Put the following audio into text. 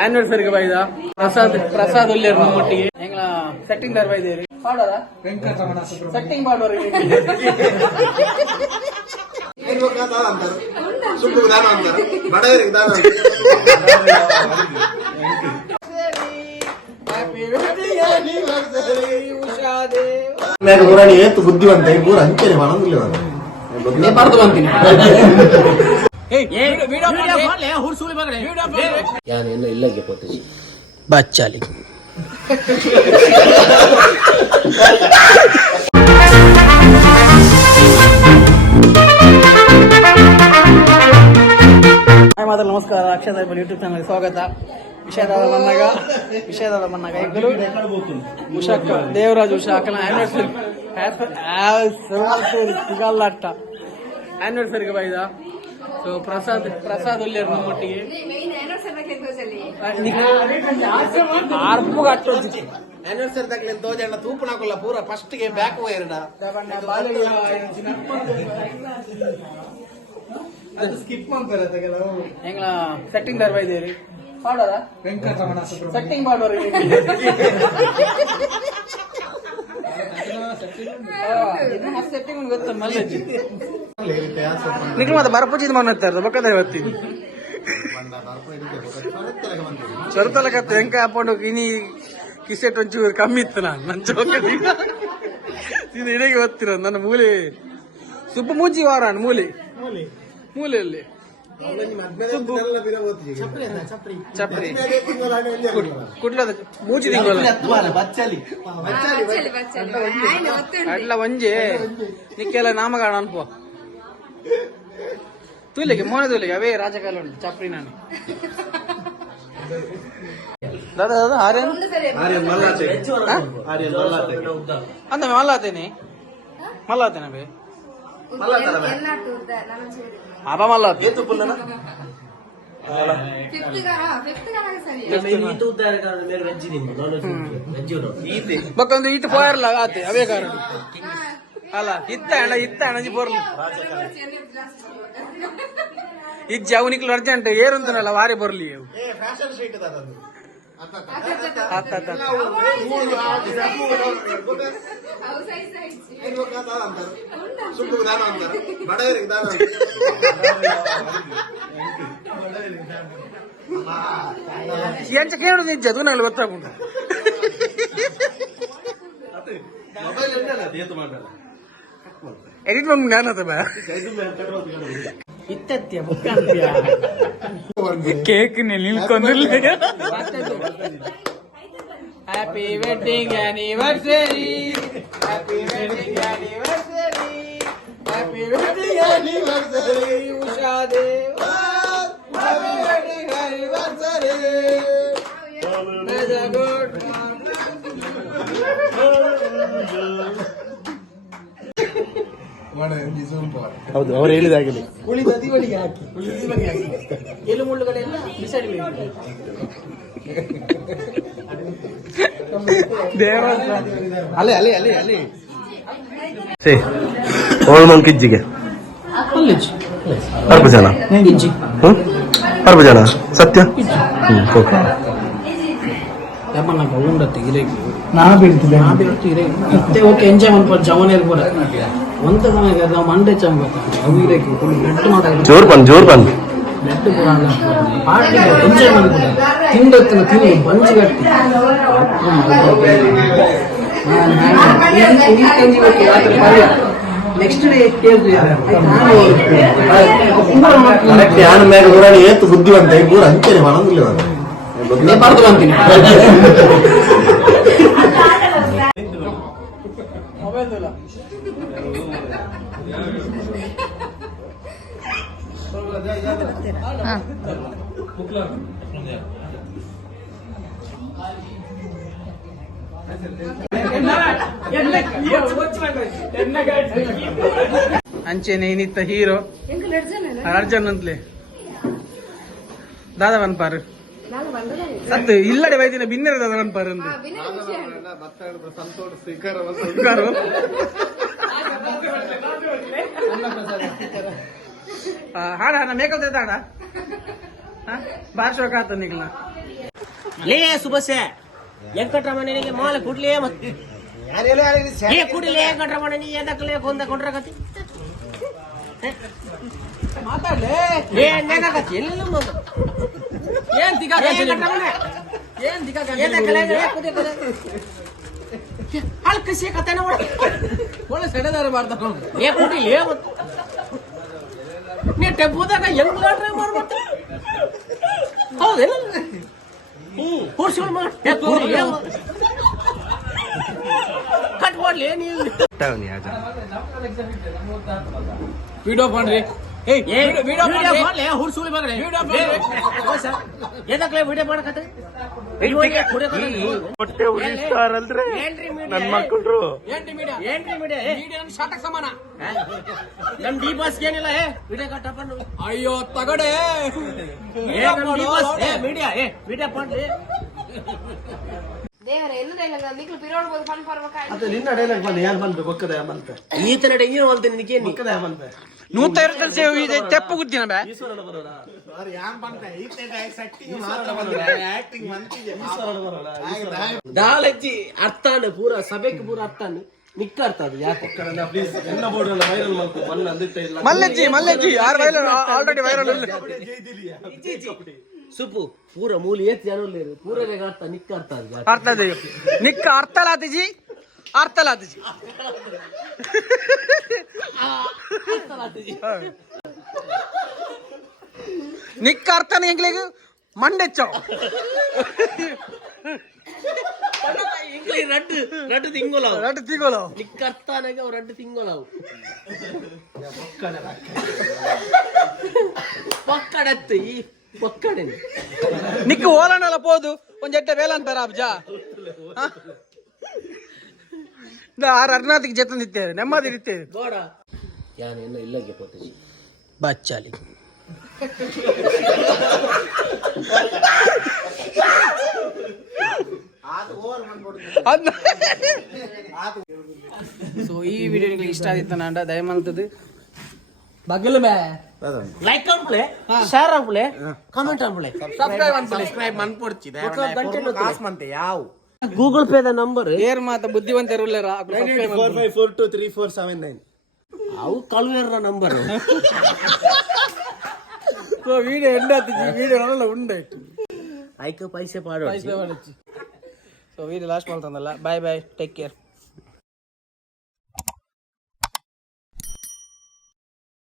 ಆನಿವರ್ಸರಿಗೆ ಬೈದ ಪ್ರಸಾದ್ ಪ್ರಸಾದ್ ಉಲ್ಲೇರ್ ನಮ್ಮೊಟ್ಟಿಗೆ ಎಂಗ್ಲ ಸೆಟ್ಟಿಂಗ್ ದಾರ್ ಬೈದೇರಿ ಪಾಡೋದ ವೆಂಕಟರಮಣ ಸುಬ್ರಹ್ಮಣ್ಯ ಸೆಟ್ಟಿಂಗ್ ಮಾಡೋರಿಗೆ ಹೆಣ್ಮಕ್ಳು ದಾನ ಅಂತಾರೆ ಸುಟ್ಟಿಗೆ ದಾನ ಅಂತಾರೆ ಬಡವರಿಗೆ ದಾನ ಅಂತಾರೆ ಮೇಲೆ ಊರಾಣಿ ಏತು ಬುದ್ಧಿವಂತ ಈ ಊರು ಅಂಚೆನೆ ಮನಂದಿಲ್ಲ ಬರ್ದು ಯಾನು ಇನ್ನು ಇಲ್ಲಗೆ ಬಚ್ಚಾಲಿ ಮಾತ್ರ ನಮಸ್ಕಾರ. ಅಕ್ಷಯ ಯೂಟ್ಯೂಬ್ ಚಾನಲ್ ಸ್ವಾಗತ. ವಿಷಯದಾದ ಮನ್ನಾಗ ವಿಷಯದಾದ ಮನ್ನಾಗ ಇಬ್ಬರು ಉಷಾಕ ದೇವರಾಜ್ ಉಷಾ ಅಕ್ಕನ ಆನಿವರ್ಸರಿ ಸಿಗಲ್ಲ ಆನಿವರ್ಸರಿಗೆ ಬೈದ ಸೊ ಪ್ರಸಾದ್ ಪ್ರಸಾದ್ ಉಲ್ಲೇರ್ ನಮ್ಮೊಟ್ಟಿಗೆ ಆರ್ಪು ಕಟ್ಟೋದು ಆನಿವರ್ಸರಿ ತಕ್ಕಲೆ ತೋಜಣ್ಣ ತೂಪು ನಾಕೊಲ್ಲ ಪೂರ ಫಸ್ಟ್ಗೆ ಬ್ಯಾಕ್ ವೈರ್ಡ ಸ್ಕಿಪ್ ಮಾಡ್ತಾರೆ ಅದಕ್ಕೆಲ್ಲ ಹೆಂಗ್ಲ ಸೆಟ್ಟಿಂಗ್ ದಾರ್ ಬೈದೇರಿ ಪಾಡೋದ? ವೆಂಕಟರಮಣ ಸೆಟ್ಟಿಂಗ್ ಮಾಡೋರು ಸೆಟ್ಟಿಂಗ್ ಗೊತ್ತ ಮಲ್ಲಜ್ಜಿ ನಿಖಿಲ್ ಮತ್ತೆ ಬರಪೂಜಿದ್ ಮನ ಇರ್ತಾರೆ ಬಕ್ಕದ ಇವತ್ತಿನ ಚೊರತಲಕತ್ತು ಹೆಂಕ ಹಾಕೊಂಡು ಇನಿ ಕಿಸೆಟ್ ಒಂಚೂರು ಕಮ್ಮಿ ಇತ್ತು ನಾನು ನನ್ನ ಚೌಕಡಿ ಇದು ಇಡಗೆ ಓದ್ತಿರೋ ನನ್ನ ಮೂಲೆ. ಸುಬ್ಬ ಮೂಜಿ ವಾರ ಮೂಲೆ. ಮೂಲೆಯಲ್ಲಿ. ಚಪ್ರಿ. ಕುಡ್ಲದ ಮೂಜಿ ಅಡ್ಲ ಒಂಜೆ. ನಿಕ್ಕೆಲ್ಲ ನಾಮಗಾಣ ಅನ್ಪೋ. ತೂಲಿಗೆ ಮೋನೆ ತೂಲಿಗೆ ಅವೇ ರಾಜಕಾಲ ಉಂಟು ಚಪ್ರಿ ನಾನು ದಾದಾ ದಾದಾ ಆರ್ಯನ್ ಆರ್ಯನ್ ಮಲ್ಲಾತೆ ಆರ್ಯನ್ ಮಲ್ಲಾತೆ ಅಂದ ಮಲ್ಲಾತೇನೆ ಮಲ್ಲಾತೇನೆ ಬೇ ಅಬ ಮಲ್ಲಾತೆ ಏತು ಪುಲ್ಲನ ಇದು ಉದ್ದಾರೆ ಕಾರಣ ಮೇಲೆ ವೆಜ್ಜಿ ನಿಮ್ಮ ನಾನ್ ವೆಜ್ ಈತೆ ಬಕ್ಕೊಂದು ಈತ ಪೋಯರ್ಲ ಆತೆ ಅವೇ ಕಾರಣ ಅಲ್ಲ ಇತ್ತ ಅಣ್ಣ ಇತ್ತ ಅಣ್ಣಜಿ ಬರ್ಲಿ ಇಜ್ಜಿ ಅವನಿಕ್ಲು ಅರ್ಜೆಂಟ್ ಏರುಂತನಲ್ಲ ವಾರಿ ಬರ್ಲಿ ಎಂಚ ಕೇಳುದು ನಿಜ ಅದು ನಂಗೆ ಗೊತ್ತಾಗುಂಟು ಮೊಬೈಲ್ ಎಂದಲ್ಲ ಅದು ಏತು ಮಾಡಲ್ಲ ಎಡಿಟ್ ಮಾಡಿ ಜ್ಞಾನ ಅದ ಬಾ ಇತ್ತತ್ಯ cake ನಿಲ್ಕೊಂಡಿರ್ಲಿ happy wedding anniversary happy wedding anniversary happy wedding anniversary Usha ದೇವ ಹೌದು ಅವ್ರು ಹೇಳಿದ ಹಾಗೆ ಹಾಕಿ. ಎಲು ಮುಳ್ಳುಗಳೆಲ್ಲ ಬಿಸಾಡಿ ಅಲ್ಲೇ ಅಲ್ಲೇ ಅಲ್ಲೇ ಅಲ್ಲೇ. ಸೇ ಕಿಜ್ಜಿಗೆ ಅರ್ಪ ಜನ ಹ್ಮ್? ಅರ್ಪ ಜನ ಸತ್ಯ ಹ್ಮ್ ಓಕೆ. ಗೌಂಡ ನಾ ಬೀಳ್ತಿದ್ದೆ ನಾ ಮತ್ತೆ ಓಕೆ ಎಂಜಾಯ್ ಮಾಡ್ಬೋದು ಜವನೇರು ಕೂಡ ಒಂದ ಸಮಯ ನಾವು ಮಂಡೆ ಚಂಬ ಅವು ಇರಕ್ಕೆ ಫುಲ್ ನೆಟ್ ಮಾತಾಡಿ ಜೋರ್ ಪನ್ ಜೋರ್ ಪನ್ ನೆಟ್ ಕೂಡ ಅಲ್ಲ ಪಾರ್ಟಿ ಎಂಜಾಯ್ ಮಾಡಿಬಿಡ ತಿಂಡತ್ತಿನ ತಿಂದು ಬಂಜಿ ಗಟ್ಟಿ ನೆಕ್ಸ್ಟ್ ಡೇ ಕೇಳಿದ್ವಿ ಯಾನ ಮ್ಯಾಗ ಊರಾಣಿ ಏತು ಬುದ್ಧಿವಂತ ಈ ಊರು ಅಂಚೆನೆ ಮನಂದಿಲ್ಲ ಬರ್ದು ಬಂತೀನಿ ಅಂಚೆನೆ ಏನಿತ್ತ ಹೀರೋ? ಅರ್ಜನ್ ಅಂತಲೇ. ದಾದ ಬನ್ಪಾರು ಅತ್ತು ಇಲ್ಲಡೆ ವೈದ್ಯನ ಬಿನ್ನರ ದಾದ ಬನ್ಪಾರು ಅಂದು. ಉಗಾರು. ಆ, ಹಾಡ ಹಾಡ ಮೇಕಪ್ ಹಾಡ? ಬಾರ್ ಶೋಕ ಆತ ನಿಗ್ಲ. ಲೇ ಸುಬಸ್ಸೆ ವೆಂಕಟರಮಣನಿಗೆ ಮಾಲ ಕುಡ್ಲೇ ಮತ್ತೆ ಏ ಕುಡಿಲೇ ವೆಂಕಟರಮಣ ನೀ ಎದಕ್ಕಲೇ ಕೊಂದ ಕೊಂಡ್ರಗತಿ ಮಾತಾಡ್ಲೇ. ಏ ನೆನಗತಿ ಎಲ್ಲ ಏನ್ ದಿಗ ಏ ವೆಂಕಟರಮಣ. ಏನ್ ದಿಗ ಏ ಕುಡಿ ಕುದಿ ಹಲ್ಕ ಸೇಕತನ ಒಳ ಒಳ್ಳೆ ಸೆಡೆದಾರ ಮಾಡ್ತಾರ ಏ ಕುಡಿಲೇ ಮತ್ತೆ ನೀ ಟೆಂಪೋದಾಗ ಹೆಂಗ್ ಡ್ರೈವ್ ಮಾಡ್ಬೇಕು ಹೌದಿಲ್ಲ ಹ್ಮ್ ಕೂರ್ಸ್ಕೊಂಡು ಮಾಡ. ಕಟ್ ಮಾಡ್ಲಿ ನೀವು ವಿಡಿಯೋ ಮಾಡ್ರಿ. ಹೊಟ್ಟೆ ಉರಿಸ್ತಾರಲ್ರಿ ನನ್ ಮಕ್ಕಳು ಏನ್ರಿ ಮೀಡಿಯಾ ಏನ್ರಿ ಮೀಡಿಯಾ ಮೀಡಿಯಾ ಶಾಟಕ್ ಸಮಾನ. ನಮ್ ಡಿ ಬಾಸ್ ಏನಿಲ್ಲ ಏ? ವಿಡಿಯೋ ಕಟ್ಟಪ್ಪ ಅಯ್ಯೋ ತಗಡೆ. ಏ ನಮ್ ಡಿ ಬಾಸ್ ಏ ಮೀಡಿಯಾ ಏ ವಿಡಿಯೋ ಮಾಡ್ಲಿ ದೇವರೇ ಎಲ್ಲ ಡೈಲಾಗ್ ನಿಕ್ಲು ಪಿರೋಡ್ಬೋದು ಫನ್ ಬರ್ಬೇಕಾಯ್ತು. ಅದು ನಿನ್ನ ಡೈಲಾಗ್ ಬಂದು ಯಾರು ಬಂತು ಬೊಕ್ಕದ ಬಂತೆ? ಈತ ನಡೆ ಏನು ಅಂತ ನಿನಗೆ ನೀ ಬೊಕ್ಕದ ಬಂತೆ? ನೂತ ಇರುತ್ತಲ್ ಸೇವ್ ಇದೆ ತೆಪ್ಪು ಗುದ್ದಿನ ಬೇ ದಾಳಜ್ಜಿ ಅರ್ಥಾನ ಪೂರ ಸಭೆಗೆ ಪೂರ ಅರ್ಥಾನ ನಿಕ್ಕ ಅರ್ಥ ಅದು ಯಾಕೆ? ಪ್ಲೀಸ್ ಎಲ್ಲ ಬೋರ್ಡ್ ವೈರಲ್ ಮಾಡ್ಕೊ ಇಲ್ಲ. ಮಲ್ಲಜ್ಜಿ ಮಲ್ಲಜ್ಜಿ ಯಾರು ವೈರಲ್ ಆಲ್ರೆಡಿ ವೈರಲ್ ಸುಪ್ಪು ಪೂರ ಮೂಲಿ ಏತ್ ಜನ ಲೇರು ಪೂರ ರೇಗ ಅರ್ಥ ನಿಕ್ಕ ಅರ್ಥ ಅದು ಯಾಕೆ? ಅರ್ಥ ಇದೆ ನಿಕ್ಕ ಅರ್ಥಲಾತಿಜಿ ಅರ್ಥಲಾತಿಜಿ ನಿಕ್ಕ ಅರ್ಥನ ಹೆಂಗ್ಲಿಗೆ ಮಂಡೆಚ್ಚವ್ ಇಂಗ್ಲಿ ರಡ್ಡು ರಡ್ಡು ತಿಂಗೊಲವು ಎರಡು ತಿಂಗಳು ನಿಕ್ಕ ಅರ್ಥನಾಗ ಅವು ರಡ್ಡು ತಿಂಗೊಲವು ಪಕ್ಕಡತ್ತು ಈ ಪಕ್ಕಡೆ ನಿಕ್ಕ ಓಲನಲ್ಲ పోదు కొంచెం ఎట్ట వేలంటారా అబ్జా ಆರು ಅರ್ನಾಥಿಗೆ ಜತನ್ ಇತ್ತೇವೆ ನೆಮ್ಮದಿ ಇರ್ತೇವೆ ಗೋಡ ಯಾನು ಇನ್ನು ಇಲ್ಲಗೆ ಪೋತಜಿ ಬಚ್ಚಾಲಿ ಸೊ ಈ ವಿಡಿಯೋ ನಿಮಗೆ ಇಷ್ಟ ಆಗಿತ್ತು ನಾಂಡ ದಯಮಂತದ್ದು ಬಗಲ್ ಬೇ like ಅನ್ಪ್ಲೆ share ಅನ್ಪ್ಲೆ comment ಅನ್ಪ್ಲೆ subscribe ಅನ್ಸಲಿ Google ಪೇದ number ಏರ್ ಮಾತ ಬುದ್ಧಿವಂತ ಇರಲಿಲ್ಲ four five four two three four seven nine ಅವು ಕಳುವೆರ ನಂಬರ್ ಸೊ ವಿಡಿಯೋ ಎಂಡ್ ಆತಿಜಿ ವಿಡಿಯೋ ಎಲ್ಲ ಉಂಡಾಯ್ತು ಐಕ ಪೈಸೆ ಪಾಡೋ ಸೊ ವಿಡಿಯೋ ಲಾಸ್ಟ್ ಮಾಡ್ತಂದಲ್ಲ ಬಾಯ್ ಬಾಯ್ ಟೇಕ್ ಕೇರ್